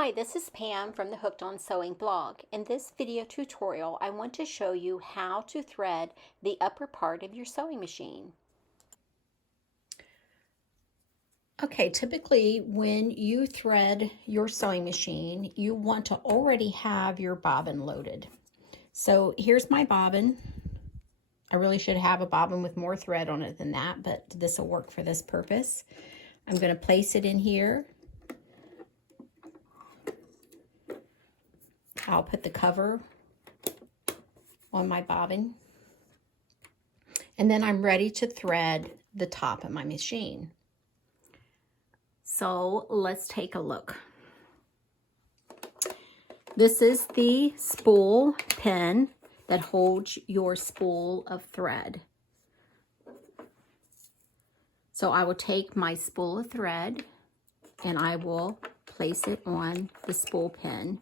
Hi, this is Pam from the Hooked on Sewing blog. In this video tutorial, I want to show you how to thread the upper part of your sewing machine. Okay, typically when you thread your sewing machine, you want to already have your bobbin loaded. So here's my bobbin. I really should have a bobbin with more thread on it than that, but this will work for this purpose. I'm going to place it in here. I'll put the cover on my bobbin. And then I'm ready to thread the top of my machine. So let's take a look. This is the spool pin that holds your spool of thread. So I will take my spool of thread and I will place it on the spool pin.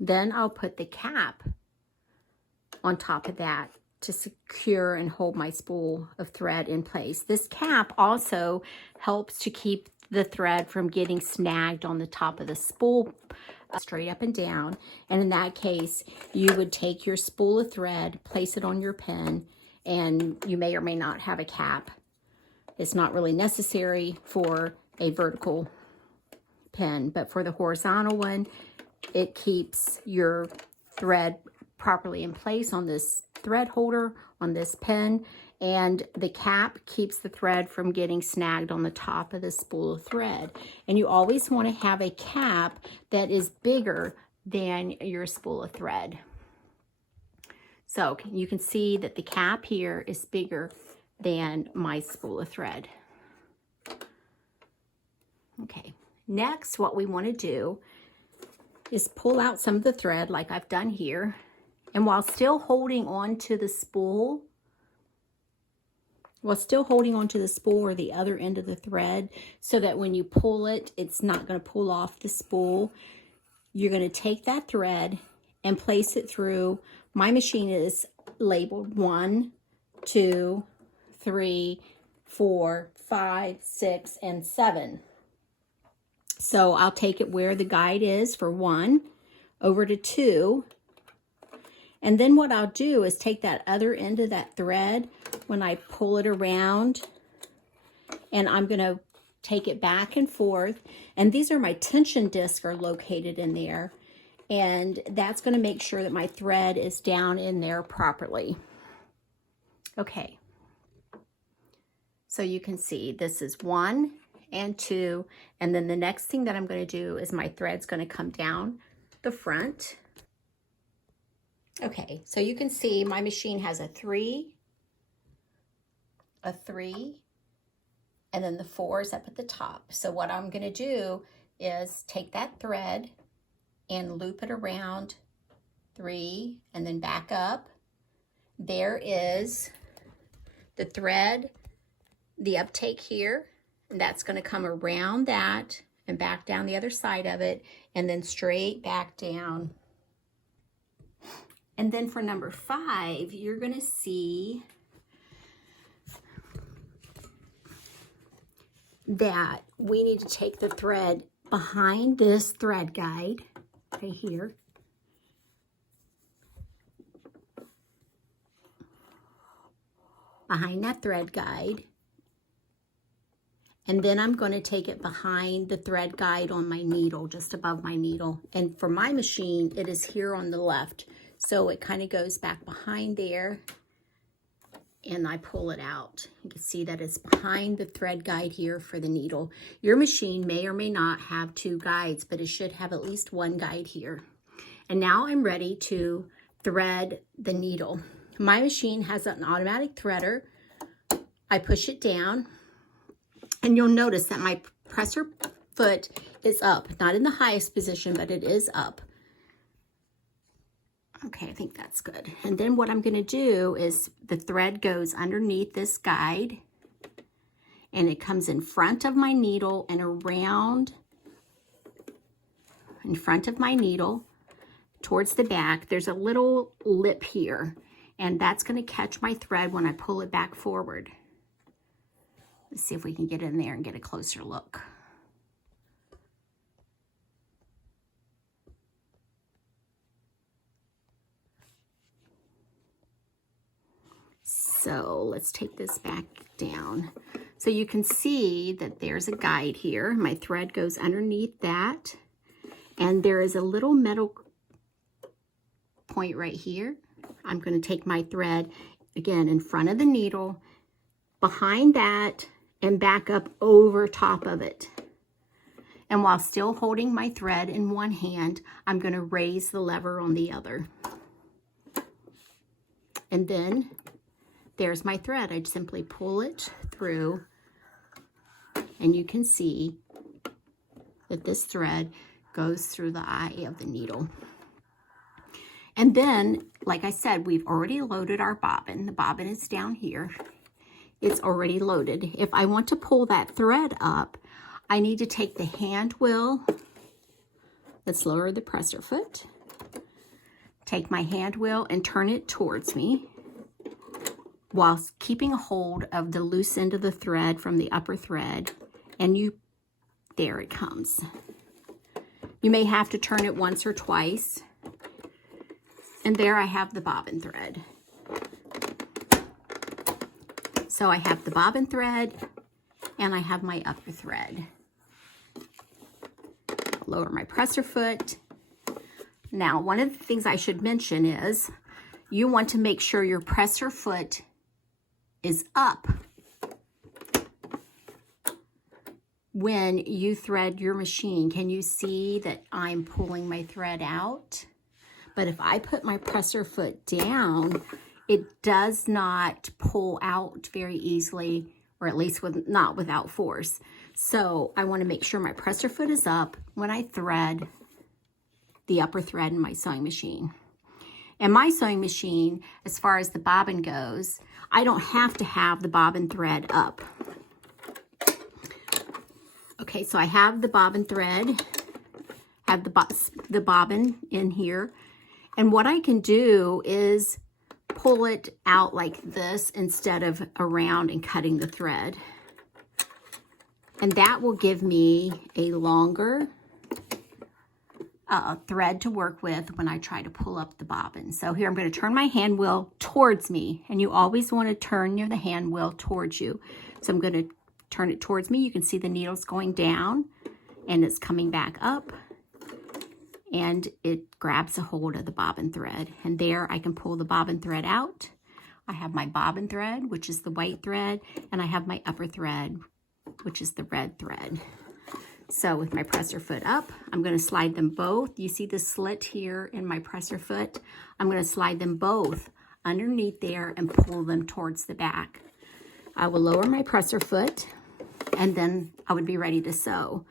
Then I'll put the cap on top of that to secure and hold my spool of thread in place. This cap also helps to keep the thread from getting snagged on the top of the spool straight up and down. And in that case, you would take your spool of thread, place it on your pin, and you may or may not have a cap. It's not really necessary for a vertical pin, but for the horizontal one, it keeps your thread properly in place on this thread holder, on this pin, and the cap keeps the thread from getting snagged on the top of the spool of thread. And you always want to have a cap that is bigger than your spool of thread. So you can see that the cap here is bigger than my spool of thread. Okay, next what we want to do is pull out some of the thread like I've done here. And while still holding on to the spool, or the other end of the thread, so that when you pull it, it's not going to pull off the spool, you're going to take that thread and place it through. My machine is labeled 1, 2, 3, 4, 5, 6, and 7. So I'll take it where the guide is for 1, over to 2. And then what I'll do is take that other end of that thread when I pull it around, and I'm going to take it back and forth. And these are my tension discs are located in there. And that's going to make sure that my thread is down in there properly. Okay. So you can see this is 1 and 2, and then the next thing that I'm going to do is my thread's going to come down the front. Okay, so you can see my machine has a 3, and then the 4 is up at the top. So what I'm going to do is take that thread and loop it around 3 and then back up. There is the thread, the uptake here. And that's going to come around that and back down the other side of it, and then straight back down. And then for number 5, you're going to see that we need to take the thread behind this thread guide right here. Behind that thread guide. And then I'm going to take it behind the thread guide on my needle, just above my needle. And for my machine, it is here on the left. So it kind of goes back behind there, and I pull it out. You can see that it's behind the thread guide here for the needle. Your machine may or may not have 2 guides, but it should have at least 1 guide here. And now I'm ready to thread the needle. My machine has an automatic threader. I push it down. And you'll notice that my presser foot is up, not in the highest position, but it is up. Okay, I think that's good. And then what I'm going to do is the thread goes underneath this guide, and it comes in front of my needle and around in front of my needle towards the back. There's a little lip here, and that's going to catch my thread when I pull it back forward. Let's see if we can get in there and get a closer look. So let's take this back down. So you can see that there's a guide here. My thread goes underneath that. And there is a little metal point right here. I'm going to take my thread, again, in front of the needle, behind that, and back up over top of it. And while still holding my thread in one hand, I'm going to raise the lever on the other. And then there's my thread. I'd simply pull it through, and you can see that this thread goes through the eye of the needle. And then, like I said, we've already loaded our bobbin. The bobbin is down here. It's already loaded. If I want to pull that thread up, I need to take the hand wheel. Let's lower the presser foot. Take my hand wheel and turn it towards me whilst keeping a hold of the loose end of the thread from the upper thread. And there it comes. You may have to turn it once or twice. And there I have the bobbin thread. So I have the bobbin thread and I have my upper thread. Lower my presser foot. Now, one of the things I should mention is you want to make sure your presser foot is up when you thread your machine. Can you see that I'm pulling my thread out? But if I put my presser foot down, it does not pull out very easily, or at least not without force. So I want to make sure my presser foot is up when I thread the upper thread in my sewing machine. And my sewing machine, as far as the bobbin goes, I don't have to have the bobbin thread up. Okay, so I have the bobbin thread, have the bobbin in here. And what I can do is pull it out like this instead of around and cutting the thread. And that will give me a longer thread to work with when I try to pull up the bobbin. So here I'm going to turn my hand wheel towards me, and you always want to turn the hand wheel towards you. So I'm going to turn it towards me. You can see the needle's going down and it's coming back up, and it grabs a hold of the bobbin thread. And there I can pull the bobbin thread out. I have my bobbin thread, which is the white thread, and I have my upper thread, which is the red thread. So with my presser foot up, I'm going to slide them both. You see the slit here in my presser foot? I'm going to slide them both underneath there and pull them towards the back. I will lower my presser foot, and then I would be ready to sew.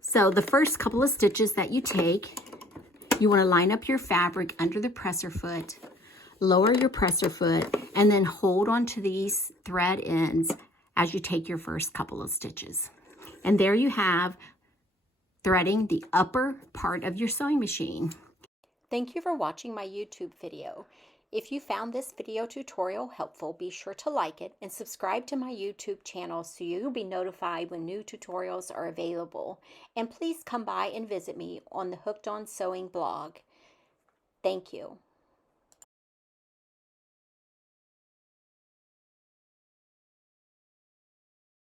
So the first couple of stitches that you take, you want to line up your fabric under the presser foot, lower your presser foot, and then hold onto these thread ends as you take your first couple of stitches. And there you have threading the upper part of your sewing machine. Thank you for watching my YouTube video. If you found this video tutorial helpful, be sure to like it and subscribe to my YouTube channel so you'll be notified when new tutorials are available. And please come by and visit me on the Hooked on Sewing blog. Thank you.